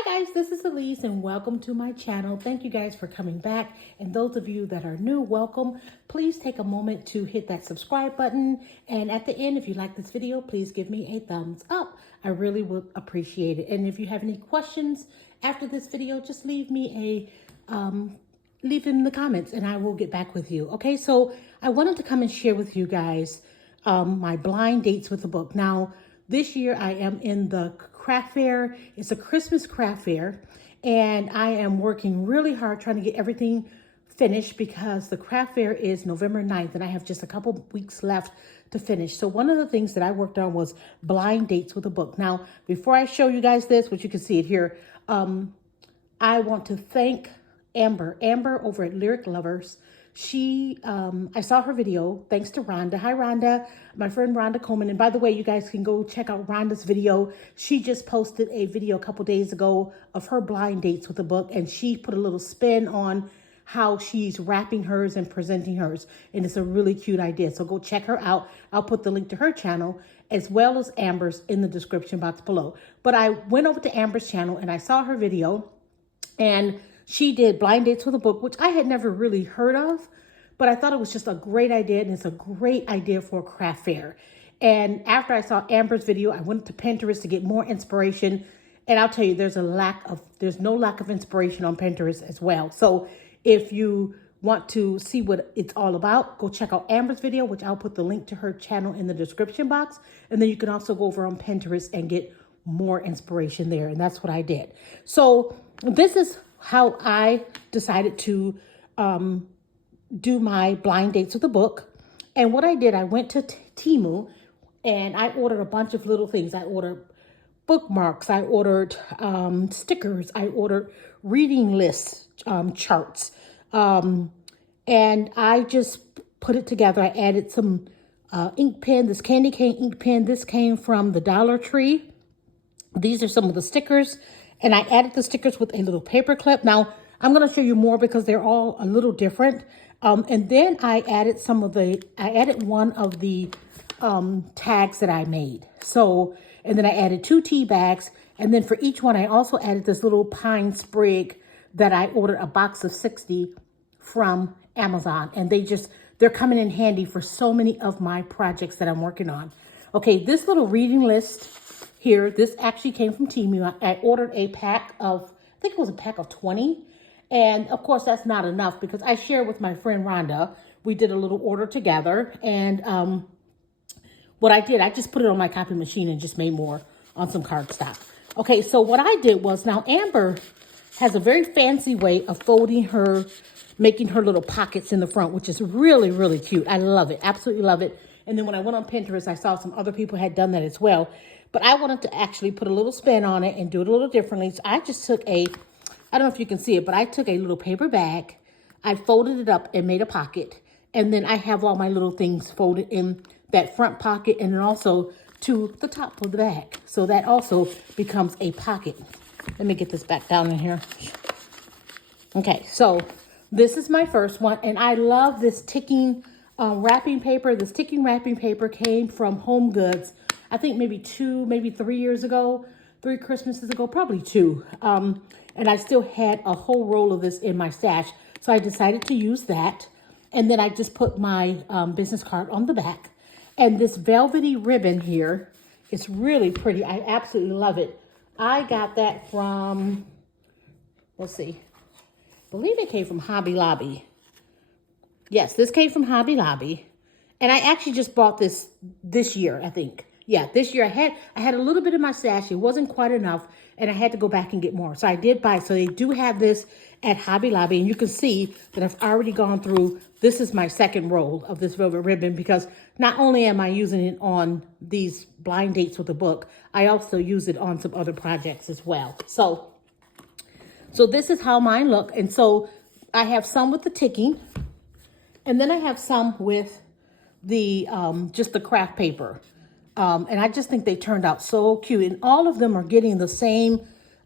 Hi guys, this is Elise and welcome to my channel. Thank you guys for coming back, and those of you that are new, welcome. Please take a moment to hit that subscribe button, and at the end, if you like this video, please give me a thumbs up. I really would appreciate it. And if you have any questions after this video, just leave me leave them in the comments and I will get back with you. Okay, so I wanted to come and share with you guys my blind dates with the book. Now, this year I am in the craft fair. It's a Christmas craft fair, and I am working really hard trying to get everything finished because the craft fair is November 9th and I have just a couple weeks left to finish. So one of the things that I worked on was blind dates with a book. Now, before I show you guys this, which you can see it here, I want to thank Amber over at Lyric Lovers. I saw her video thanks to Rhonda. Hi, Rhonda, my friend Rhonda Coleman. And by the way, you guys can go check out Rhonda's video. She just posted a video a couple days ago of her blind dates with the book, and she put a little spin on how she's wrapping hers and presenting hers. And it's a really cute idea. So go check her out. I'll put the link to her channel as well as Amber's in the description box below. But I went over to Amber's channel and I saw her video, and she did blind dates with a book, which I had never really heard of, but I thought it was just a great idea, and it's a great idea for a craft fair. And after I saw Amber's video, I went to Pinterest to get more inspiration. And I'll tell you, there's no lack of inspiration on Pinterest as well. So if you want to see what it's all about, go check out Amber's video, which I'll put the link to her channel in the description box. And then you can also go over on Pinterest and get more inspiration there. And that's what I did. So this is how I decided to do my blind dates with the book. And what I did, I went to Temu and I ordered a bunch of little things. I ordered bookmarks, I ordered stickers, I ordered reading list charts. And I just put it together. I added some ink pen, this candy cane ink pen. This came from the Dollar Tree. These are some of the stickers. And I added the stickers with a little paper clip. Now, I'm going to show you more because they're all a little different. And then I added one of the tags that I made. So, and then I added 2 tea bags. And then for each one, I also added this little pine sprig that I ordered a box of 60 from Amazon. And they're coming in handy for so many of my projects that I'm working on. Okay, this little reading list here, this actually came from Temu. I ordered a pack of, I think it was a pack of 20. And of course, that's not enough because I shared with my friend Rhonda. We did a little order together. And what I did, I just put it on my copy machine and just made more on some cardstock. Okay, so what I did was, now Amber has a very fancy way of making her little pockets in the front, which is really, really cute. I love it. Absolutely love it. And then when I went on Pinterest, I saw some other people had done that as well. But I wanted to actually put a little spin on it and do it a little differently. So I just took I don't know if you can see it, but I took a little paper bag. I folded it up and made a pocket. And then I have all my little things folded in that front pocket and then also to the top of the bag. So that also becomes a pocket. Let me get this back down in here. Okay, so this is my first one. And I love this ticking wrapping paper. This ticking wrapping paper came from Home Goods. I think maybe 3 years ago, 3 Christmases ago, probably 2. And I still had a whole roll of this in my stash. So I decided to use that. And then I just put my business card on the back. And this velvety ribbon here is really pretty. I absolutely love it. I got that from, let's see, I believe it came from Hobby Lobby. Yes, this came from Hobby Lobby. And I actually just bought this year, I think. Yeah, this year I had a little bit in my stash. It wasn't quite enough, and I had to go back and get more. So I did buy. So they do have this at Hobby Lobby, and you can see that I've already gone through. This is my second roll of this velvet ribbon because not only am I using it on these blind dates with the book, I also use it on some other projects as well. So this is how mine look. And so I have some with the ticking, and then I have some with the just the craft paper. And I just think they turned out so cute. And all of them are getting the same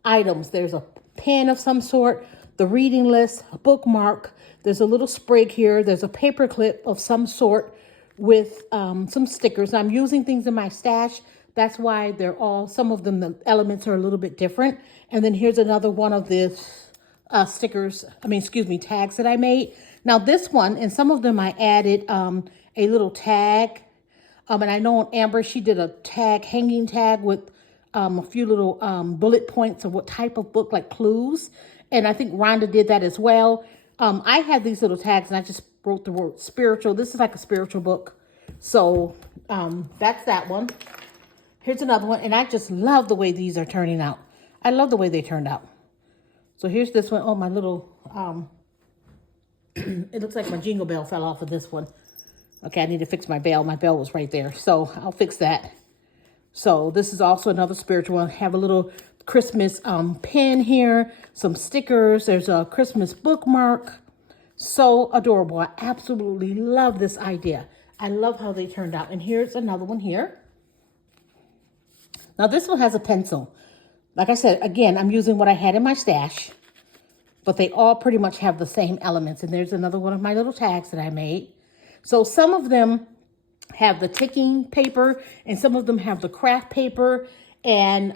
items. There's a pen of some sort, the reading list, a bookmark. There's a little sprig here. There's a paper clip of some sort with some stickers. I'm using things in my stash, That's why they're all, some of them, the elements are a little bit different. And then here's another one of the tags that I made. Now this one, and some of them I added a little tag. And I know on Amber, she did a tag, hanging tag with a few little bullet points of what type of book, like clues. And I think Rhonda did that as well. I had these little tags and I just wrote the word spiritual. This is like a spiritual book. So that's that one. Here's another one. And I just love the way these are turning out. I love the way they turned out. So here's this one. Oh, my little, it looks like my jingle bell fell off of this one. Okay, I need to fix my bell. My bell was right there. So I'll fix that. So this is also another spiritual one. Have a little Christmas pin here. Some stickers. There's a Christmas bookmark. So adorable. I absolutely love this idea. I love how they turned out. And here's another one here. Now this one has a pencil. Like I said, again, I'm using what I had in my stash. But they all pretty much have the same elements. And there's another one of my little tags that I made. So some of them have the ticking paper and some of them have the craft paper. And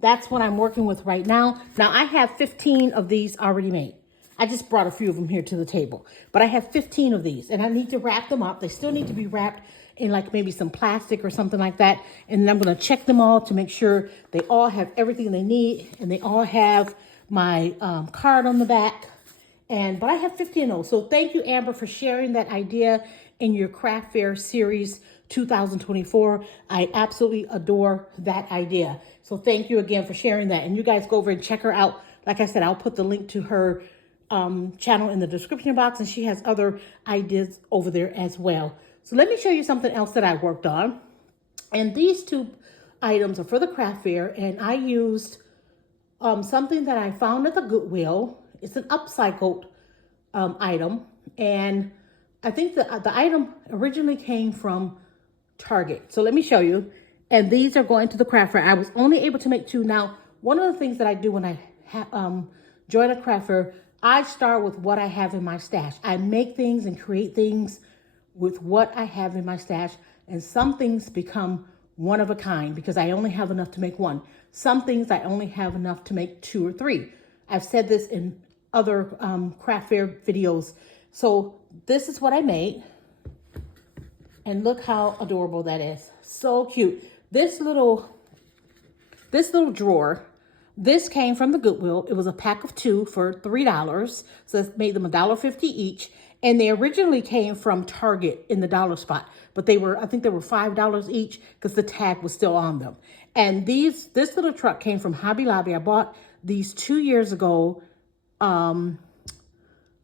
that's what I'm working with right now. Now I have 15 of these already made. I just brought a few of them here to the table. But I have 15 of these and I need to wrap them up. They still need to be wrapped in like maybe some plastic or something like that. And then I'm going to check them all to make sure they all have everything they need. And they all have my card on the back. But I have 15 of those. So thank you, Amber, for sharing that idea in your craft fair series 2024. I absolutely adore that idea. So thank you again for sharing that. And you guys go over and check her out. Like I said, I'll put the link to her channel in the description box. And she has other ideas over there as well. So let me show you something else that I worked on. And these two items are for the craft fair. And I used something that I found at the Goodwill. It's an upcycled item. And I think the item originally came from Target. So let me show you. And these are going to the craft fair. I was only able to make two. Now, one of the things that I do when I join a craft fair, I start with what I have in my stash. I make things and create things with what I have in my stash. And some things become one of a kind because I only have enough to make one. Some things I only have enough to make 2 or 3. I've said this in other craft fair videos. So this is what I made. And look how adorable that is. So cute. This little drawer, this came from the Goodwill. It was a pack of 2 for $3. So it made them $1.50 each. And they originally came from Target in the dollar spot. But they were, I think they were $5 each because the tag was still on them. And this little truck came from Hobby Lobby. I bought these 2 years ago on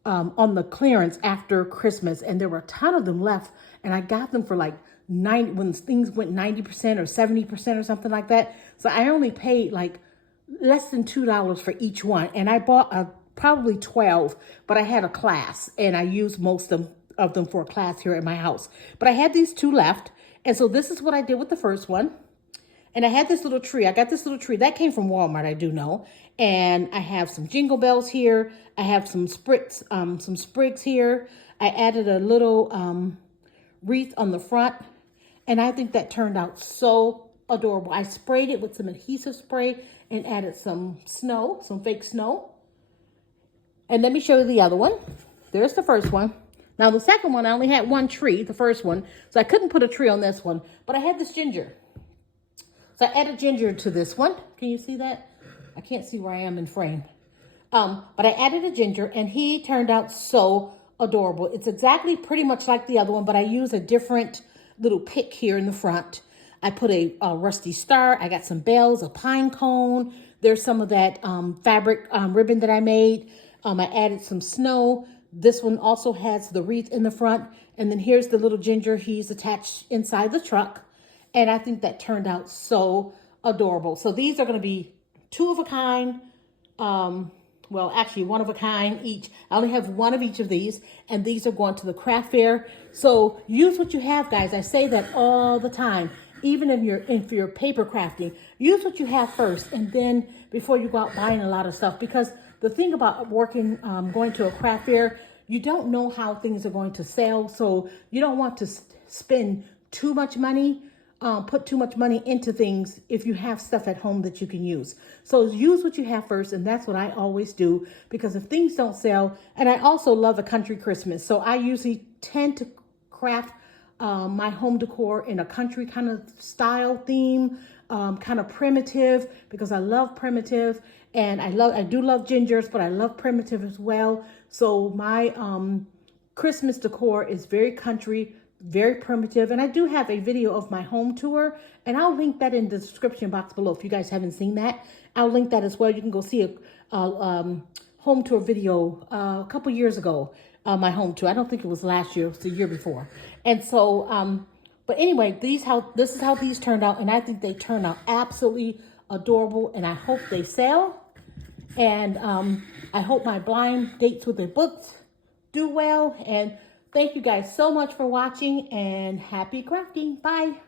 the clearance after Christmas. And there were a ton of them left. And I got them for like when things went 90% or 70% or something like that. So I only paid like less than $2 for each one. And I bought probably 12, but I had a class and I used most of them for a class here at my house. But I had these 2 left. And so this is what I did with the first one. And I had this little tree. I got this little tree. That came from Walmart, I do know. And I have some jingle bells here. I have some sprigs here. I added a little wreath on the front. And I think that turned out so adorable. I sprayed it with some adhesive spray and added some snow, some fake snow. And let me show you the other one. There's the first one. Now the second one, I only had 1 tree, the first one. So I couldn't put a tree on this one. But I had this ginger. So I added ginger to this one. Can you see that? I can't see where I am in frame. But I added a ginger and he turned out so adorable. It's exactly pretty much like the other one, but I use a different little pick here in the front. I put a rusty star. I got some bells, a pine cone. There's some of that fabric ribbon that I made. I added some snow. This one also has the wreath in the front. And then here's the little ginger. He's attached inside the truck. And I think that turned out so adorable. So these are going to be 2 of a kind. Well, actually 1 of a kind each. I only have 1 of each of these. And these are going to the craft fair. So use what you have, guys. I say that all the time. Even if you're paper crafting, use what you have first. And then before you go out buying a lot of stuff. Because the thing about going to a craft fair, you don't know how things are going to sell. So you don't want to spend too much money put too much money into things if you have stuff at home that you can use. So use what you have first, and that's what I always do, because if things don't sell, and I also love a country Christmas, so I usually tend to craft my home decor in a country kind of style theme, kind of primitive, because I love primitive, and I do love gingers, but I love primitive as well. So my Christmas decor is very country, very primitive, and I do have a video of my home tour, and I'll link that in the description box below if you guys haven't seen that. I'll link that as well. You can go see a home tour video a couple years ago, my home tour. I don't think it was last year, it was the year before. And so, but anyway, this is how these turned out, and I think they turned out absolutely adorable, and I hope they sell. And I hope my blind dates with the books do well. And thank you guys so much for watching, and happy crafting. Bye.